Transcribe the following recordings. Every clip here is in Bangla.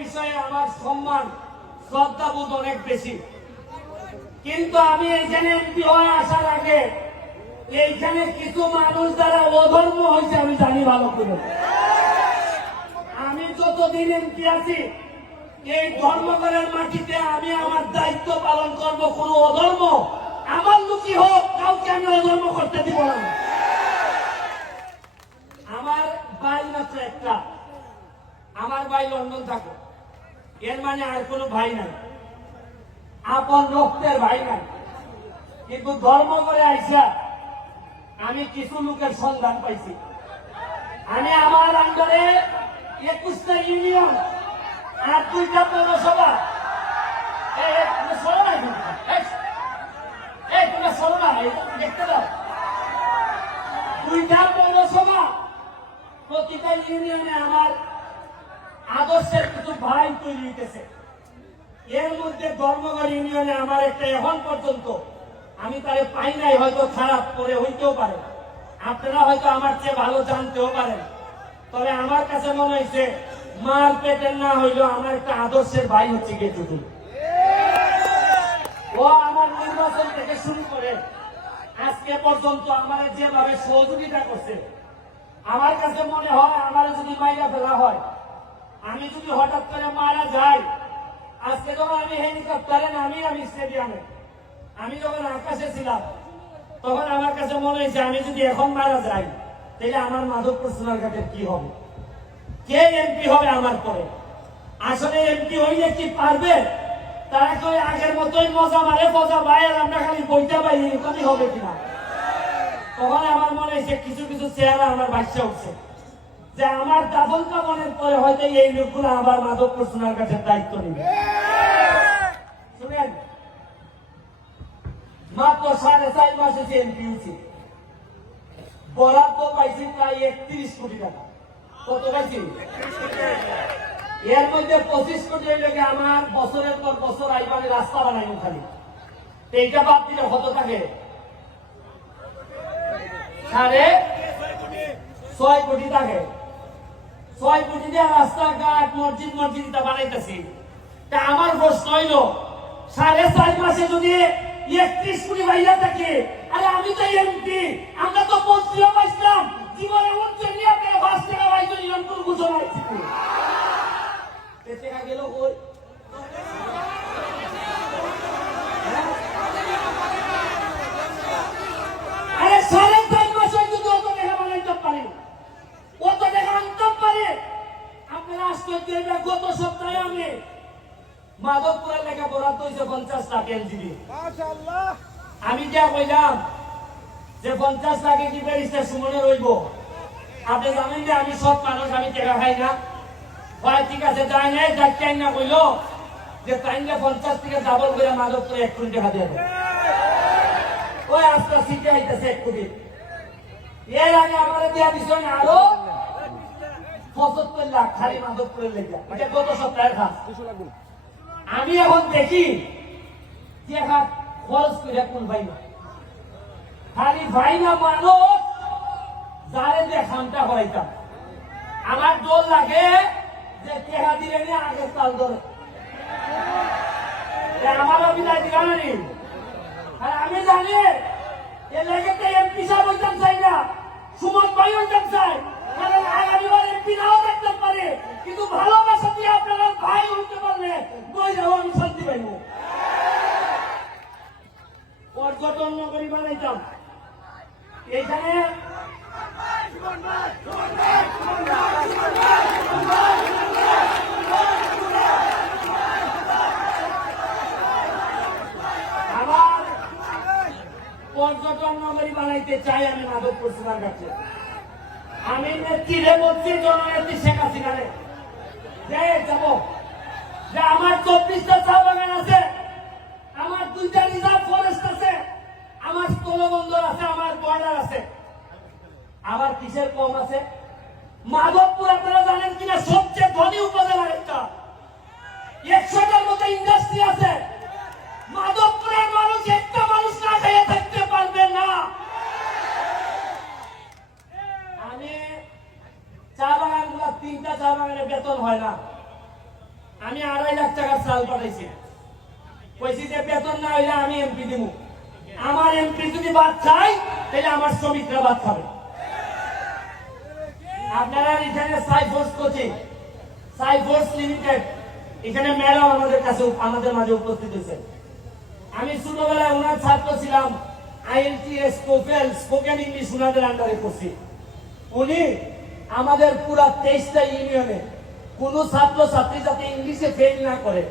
বিষয়ে আমার সম্মান শ্রদ্ধাবোধ অনেক বেশি, কিন্তু আমি এইখানে এমপি হয়ে আসার আগে এইখানে কিছু মানুষ যারা অধর্ম হয়েছে আমি জানি ভালো করে। আমি যতদিন এমপি আছি এই ধর্মঘরের মাটিতে আমি আমার দায়িত্ব পালন করব। কোন অধর্ম আমার লুকি হোক কাউকে আমি অধর্ম করতে দিব না। আমার ভাই মাত্র একটা, আমার ভাই লন্ডন থাকে, এর মানে আর কোনো ভাই নাই, আপন রক্তের ভাই নাই। কিন্তু ধর্ম করে আইসা আমি কিছু লোকের সন্ধান পাইছি। আমি আমার আন্ডারে 21টা ইউনিয়ন আর 2টা পৌরসভা, দেখতে দাও, 2টা পৌরসভা, প্রতিটা ইউনিয়নে আমার আদর্শের কিছু ভাই তৈরি হইতেছে। এর মধ্যে ধর্মঘর ইউনিয়নে আমার একটা এখন পর্যন্ত আমি তারে পাই নাই, হয়তো খারাপ করে হইতেও পারে, আপনারা হয়তো আমার চেয়ে ভালো জানতেও পারেন, তবে আমার কাছে মনে হয়েছে মার পেটের না হইলেও আমার একটা আদর্শের ভাই হচ্ছে গেটুটু। ও আমার নির্বাচন থেকে শুরু করে আজকে পর্যন্ত আমার যেভাবে সহযোগিতা করছে, আমার কাছে মনে হয় আমার যদি মাইরা ফেলা হয়, আমি যদি হঠাৎ করে মারা যাই, আজকে যখন আমি হেলিকপ্টারে নামি, আমি স্টেডিয়ামে, আমি যখন আকাশে ছিলাম, তখন আমার কাছে মনে হয়েছে আমি যদি এখন মারা যাই তাহলে আমার মাধবপুর সোনারঘাটের কি হবে, কে এমপি হবে আমার পরে। আসলে এমপি হইলে কি পারবে? তারা তো আগের মতোই মজা মারে, মজা বাইরে আমরা খালি বইতে পাই, এরকমই হবে কিনা। তখন আমার মনে হয়েছে কিছু কিছু চেহারা আমার বাচ্চা উঠছে, যে আমার দাদন কামনের পরে হয়তো এই লোকগুলো আবার মাধবপুর সোনারঘাটের দায়িত্ব নেবে। শুনেন, মাত্র 4.5 মাসে যে এমপি হয়েছে, বরাদ্দ পাইছি প্রায় 31 কোটি টাকা। কত পাইছি? এর মধ্যে 25 কোটি লেগে আমার বছরের পর বছর আইবারে রাস্তা বানাইব খালি। এইটা বাদ দিলে কত থাকে? 6.5 কোটি থাকে। 6 কোটি দিয়ে রাস্তাঘাট মসজিদ বানাইতেছি। তা আমার প্রশ্ন হইল, 4.5 মাসে যদি 31 কোটি বাইরে থাকে, আরে আমি তো এমপি, আমরা তো মন্ত্রীও পাইছিলাম, জীবনে মন্ত্রী নিয়ে আপনারা 5 টাকা পাইছো, নিরন্তর ঘোষণা হয়েছে, টাকা গেল কই? আরে 4.5 মাসে যদি অত টাকা বানাইতে পারে, অত টাকা আনতে পারে, আপনারা আশ্চর্য হইবেন। গত সপ্তাহে আমি মাধবপুরের লেখা বরাদ্দ হয়েছে 50 লাখ এলজিবি। আমি যা কইলাম যে 50 লাখে কি ব্যারিস্টার সুমনে রইব, আপনি জানেন যে আমি সব মানুষ, আমি টাকা খাই না। ভাই ঠিক আছে, যাই নাই, যাই না কইল যে তাইলে 50 থেকে ডাবল করে মাধবপুরে 1 কোটি টাকা দিয়ে দেয়। ওই আস্তে সিটে আইতেছে 1 কোটি। এর আগে আমার দেওয়া দিচ্ছেন আরো 75 লাখ খালি মাধবপুরের লেখা, এটা গত সপ্তাহের খাস। আমি এখন দেখি টাকা খরচ করে কোন ভাই না, খালি ভাই না মানুষ যারে দিয়ে খামটা করাইতাম। আমার ডর লাগে যে টাকা দিলে নিয়ে আগে তাল ধরে আমার অভিনয় দিলানি। আর আমি জানি এ লেগে এমপি সাহেব হইতাম চাই না, সুমন ভাই হইতাম চাই, কারণ আগামীবার এমপি নাও দেখতে পারে, কিন্তু ভালোবাসা দিয়ে আপনারা ভাই হইতে পারলে বই যাবো, আমি শান্তি পাইব। পর্যটন নগরী বানাইতাম এইখানে, আমার পর্যটন নগরী বানাইতে চাই আমি মাধবপুর সোনারঘাটে। আমি নেত্রীরে বলছি, জননেত্রী শেখ হাসিনারে যে যাব, যে আমার 24টা চা বাগান আছে, আমার 2টা রিজার্ভ ফরেস্ট আছে, আমার স্থলবন্দর আছে, আমার বর্ডার আছে, আবার কিসের কম আছে? মাধবপুর আপনারা জানেন কিনা সবচেয়ে ধনী উপজেলার একটা, 100টার মতো ইন্ডাস্ট্রি আছে। মাধবপুরের মানুষ একটা মানুষ না খেয়ে থাকতে পারবে না। আমি চা বাগান গুলা 3টা চা বাগানের বেতন হয় না, আমি 2.5 লাখ টাকার চাল পাঠাইছি, কইছি যে বেতন না হইলে আমি এমপি দিব। আমার এমপি যদি বাদ চাই তাহলে আমার শ্রমিকরা বাদ খাবে। আপনারা এখানে সাইফোর্স কোচিং, সাইফোর্স লিমিটেড, এখানে ম্যাডাম আমাদের মাঝে উপস্থিত হয়েছেন। আমি ছোটবেলায় ওনার ছাত্র ছিলাম, IELTS, TOEFL, স্পোকেন ইংলিশ ওনাদের আন্ডারে করছি। উনি আমাদের পুরা 23টা ইউনিয়নে কোন ছাত্র ছাত্রী যাতে ইংলিশে ফেল না করে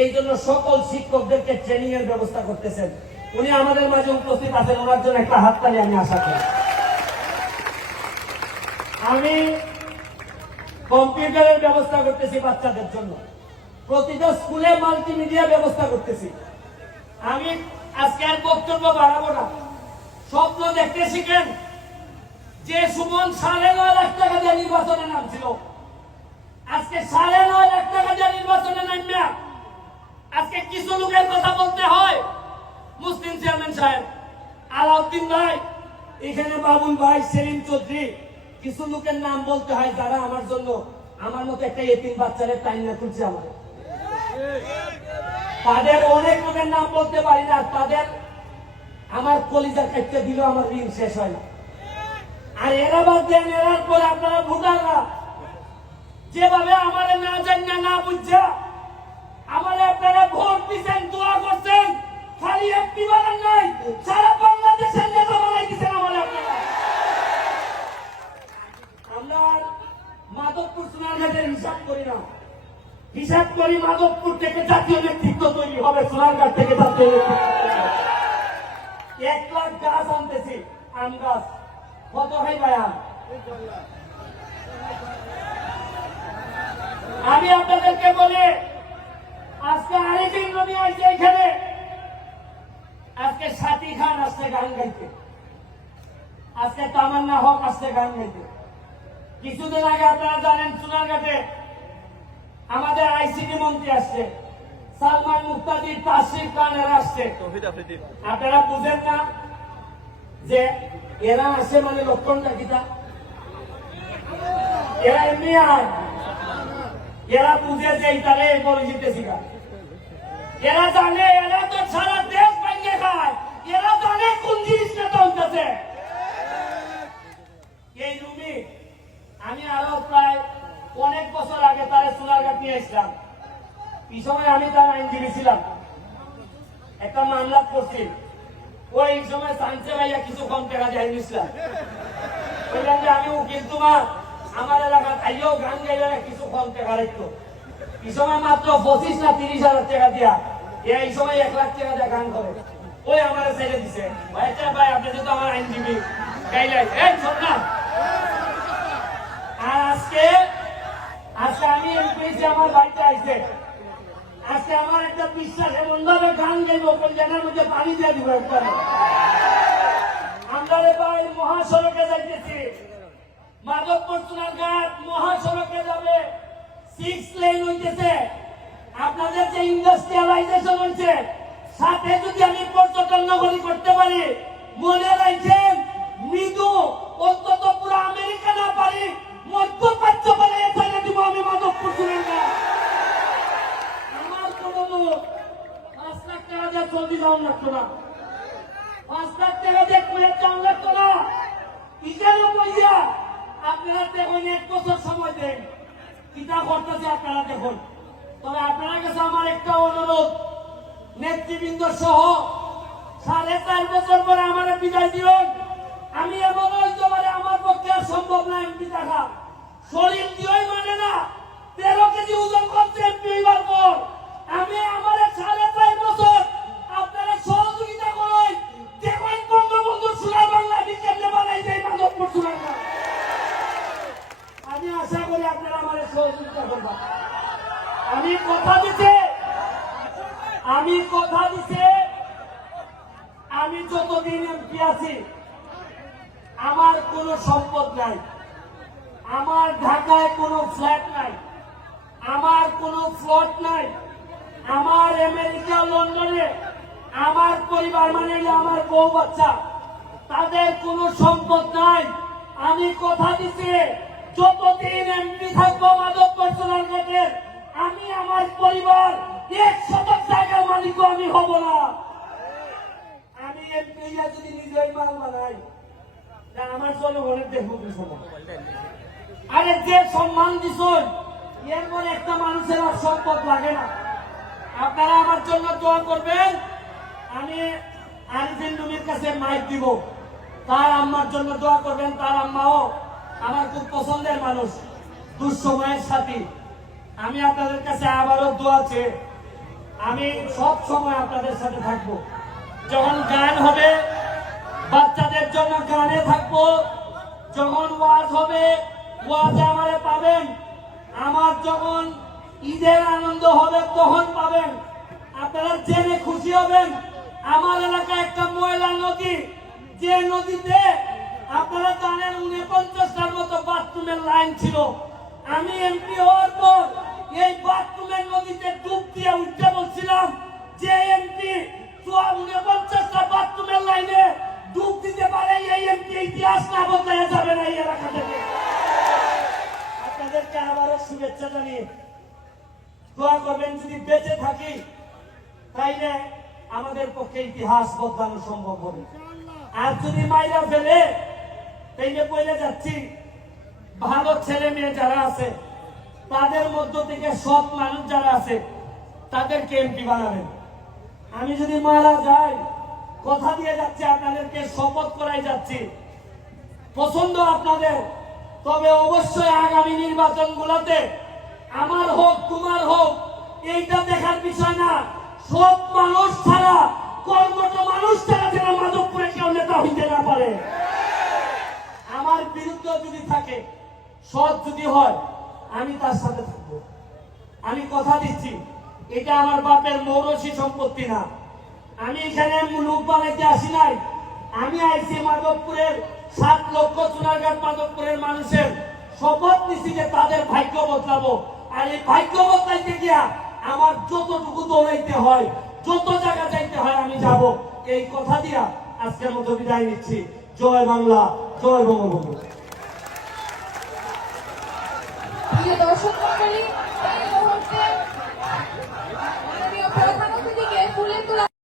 এই জন্য সকল শিক্ষকদেরকে ট্রেনিং এর ব্যবস্থা করতেছেন। উনি আমাদের মাঝে উপস্থিত আছেন, ওনার জন্য একটা হাততালি আমি আশা করি। আমি কম্পিউটারের ব্যবস্থা করতেছি বাচ্চাদের জন্য, প্রতিটা স্কুলে মাল্টিমিডিয়া ব্যবস্থা করতেছি। আমি আজকে আর বক্তব্য বাড়াবো না, স্বপ্ন দেখতে শিখেন। যে সুমন 9.5 লাখ টাকা দিয়ে নির্বাচনে নামছিল, আজকে 9.5 লাখ টাকা দিয়ে নির্বাচনে নামিয়া আজকে কিছু লোকের কথা বলতে হয়। মুসলিম চেয়ারম্যান সাহেব, আলাউদ্দিন ভাই, এখানে বাবুল ভাই, সেলিম চৌধুরী, কিছু লোকের নাম বলতে হয় যারা আমার জন্য, আমার মতো একটা এতিম বাচ্চাদের টাইম না তুলছে। তাদের অনেক লোকের নাম বলতে পারি না, তাদের আমার কলিজা কাটতে দিল, আমার ঋণ শেষ হয় না। আর এরা বাদ দেন, এরার পরে আপনারা ভোটাররা যেভাবে আমার না জানিয়া না বুঝছা আমার আপনারা ভোট দিচ্ছেন, দোয়া করছেন, খালি একটি বানান নাই, সারা বাংলাদেশের নেতা বানাই দিচ্ছেন আমার আপনারা। আমরা মাধবপুর সোনারঘাটের হিসাব করি না, হিসাব করি মাধবপুর থেকে জাতীয় নেতৃত্ব তৈরি হবে, সোনারঘাট থেকে জাতীয় নেতৃত্ব। 1 লাখ গাছ আনতেছি, আম গাছ কত হয় ভাইয়া? আমি আপনাদেরকে বলি, আজকে আরেকদিন নবী আসছে এখানে, আজকে সাথী খান আসছে গান গাইতে, আজকে তামান্না হক আসছে গান গাইতে। কিছুদিন আগে আপনারা জানেন সোনারঘাটে আমাদের ICT মন্ত্রী আসছে, সালমান মুক্তাদি, তাসরিফ খান, এরা আসছে। আপনারা বুঝেন না যে এরা আসে মানে লক্ষণটা কিটা? এরা এমনি আয়, এরা বুঝে যে তাহলে বলে জিতেছি। এরা জানে, এরা তো সারা দেশ ভেঙে খায়, এরা জানে কোন জিনিসটা চলতেছে। এই রুমি আমি আরো প্রায় অনেক বছর আগে তারে সোনারঘাট নিয়ে এসলাম। এই সময় আমি তার আইনজীবী ছিলাম, একটা মামলা করছি। ওই সময় সাইন্সে ভাইয়া কিছু কম টাকা দিয়ে নিয়েছিলাম, বললাম যে আমি উকিল, তোমার আমার এলাকার আইও গান গাইলে কিছু কম টাকা রাখতো। এই সময় মাত্র 25 না 30,000 টাকা দিয়া, এই সময় 1 লাখ টাকা দিয়ে গান করে। ওই আমার ছেড়ে দিছে, ভাই আপনি যেহেতু আমার আইনজীবী গাইলেন, এই শোন না। আর আজকে আমি এমপি, আমার বাড়িতে আইছে, আজকে আমার একটা বিশ্বাস, এমন ভাবে গান গাইব কল্যাণের মধ্যে পানি দিয়ে দিব একবারে। আমরা ভাই মহাসড়কে যাইতেছি, মাধবপুর সোনারঘাট মহাসড়কে যাবে, 6 লেন হইতেছে। আপনাদের যে ইন্ডাস্ট্রিয়ালাইজেশন হয়েছে, সাথে যদি আমি পর্যটন নগরী করতে পারি, মনে রাখছেন মৃদু অন্তত পুরো আমেরিকা না পারি, মধ্যপ্রাচ্য পারে এখানে দিব আমি মাধবপুর সোনারঘাট। আমার কোনো লোক 5 লাখ টাকা দিয়ে চলতে যাওয়া লাগতো না, 5 লাখ টাকা দিয়ে করে যাওয়া লাগতো না। ইজারও বইয়া আপনারা দেখুন, 1 বছর সময় দেন, কিতা করতেছে আপনারা দেখুন। তবে আপনার কাছে আমার একটা অনুরোধ, নেতৃবৃন্দ সহ 4.5 বছর পরে আমার বিদায় দিন। আমি এমন হইতে পারে আমার পক্ষে আর সম্ভব না এমপি থাকা, শরীর দিয়েই মানে না, 13 কেজি ওজন করছে এমপি হইবার পর। আমি আমার 4.5 বছর আপনারা সহযোগিতা করেন, দেখুন বঙ্গবন্ধু সোনার বাংলাদেশ কেমনে বানাই যায় মাধবপুর সোনারঘাট। আমি আশা করি আপনারা আমার সহযোগিতা করবেন। আমি কথা দিতে, আমি যতদিন এমপি আছি আমার কোনো সম্পদ নাই, আমার ঢাকায় কোনো ফ্ল্যাট নাই, আমার কোনো প্লট নাই, আমার আমেরিকা লন্ডনে আমার পরিবার মানে আমার বউ বাচ্চা, তাদের কোনো সম্পদ নাই। আমি কথা দিচ্ছি যতদিন এমপি থাকবো মাধবপুর সোনারঘাটের, আমি আমার পরিবার 100 জায়গার মালিক আমি হব না। আমি এমপি যদি নিজেই মাল বানাই, আমার জনগণের দেখবো কিছু না। আরে যে সম্মান দিছ এরপর একটা মানুষের আর সম্পদ লাগে না। আপনারা আমার জন্য দোয়া করবেন। আমি আরিফিন নবীর কাছে মাইক দিব, তার আম্মার জন্য দোয়া করবেন। তার আম্মাও আমার খুব পছন্দের মানুষ, দুঃসময়ের সাথী। আমি আপনাদের কাছে আবারও দোয়া চেয়ে আমি সব সময় আপনাদের সাথে থাকবো। যখন গান হবে বাচ্চাদের জন্য গানে থাকবো, যখন ওয়াজ হবে ওয়াজে আমারে পাবেন, আমার যখন ঈদের আনন্দ হবে তখন পাবেন। আপনারা জেনে খুশি হবেন আমার এলাকায় একটা ময়লা নদী, যে নদীতে আপনারা জানেন 49টার মতো বাথরুমের লাইন ছিল। আমি এমপি হওয়ার পর এই বাথরুমের নদীতে ডুব দিয়ে উঠতে বলছিলাম যে এমপি 49টা বাথরুমের লাইনে ডুব দিতে পারে, এই এমপি ইতিহাস না বদলে যাবে না এই এলাকা থেকে। আপনাদেরকে আবারও শুভেচ্ছা জানিয়ে দোয়া করবেন, যদি বেঁচে থাকি তাইলে আমাদের পক্ষে ইতিহাস বদলানো সম্ভব হবে। আর যদি মাইরা ফেলে তাইলে বলে যাচ্ছি, ভালো ছেলে মেয়ে যারা আছে তাদের মধ্য থেকে সৎ মানুষ যারা আছে তাদেরকে এমপি বানাবেন। আমি যদি মারা যাই, কথা দিয়ে যাচ্ছি, আপনাদেরকে শপথ করাই যাচ্ছি, পছন্দ আপনাদের, তবে অবশ্যই আগামী নির্বাচনগুলোতে আমার হোক তোমার হোক এইটা দেখার বিষয় না, সব মানুষ ছাড়া, কর্মঠ মানুষ ছাড়া যেন মাধবপুরে কেউ নেতা হইতে না পারে। আমার বিরুদ্ধে যদি থাকে, সৎ যদি হয়, আমি তার সাথে থাকবো। আমি কথা দিচ্ছি, এটা আমার বাপের মৌরসী সম্পত্তি না। আমি এখানে মুলুক বানাইতে আসি নাই। আমি আইসি মাধবপুরের 7 লক্ষ চুনারঘাট মাধবপুরের মানুষের শপথ নিচ্ছি যে তাদের ভাগ্য বদলাবো। আর এই ভাগ্য বদলাইতে গিয়া আমার যতটুকু দৌড়াইতে হয়, যত জায়গা যাইতে হয় আমি যাব। এই কথা দিয়া আজকের মতো বিদায় নিচ্ছি। জয় বাংলা, জয় বঙ্গবন্ধু। প্রিয় দর্শক মণ্ডলী,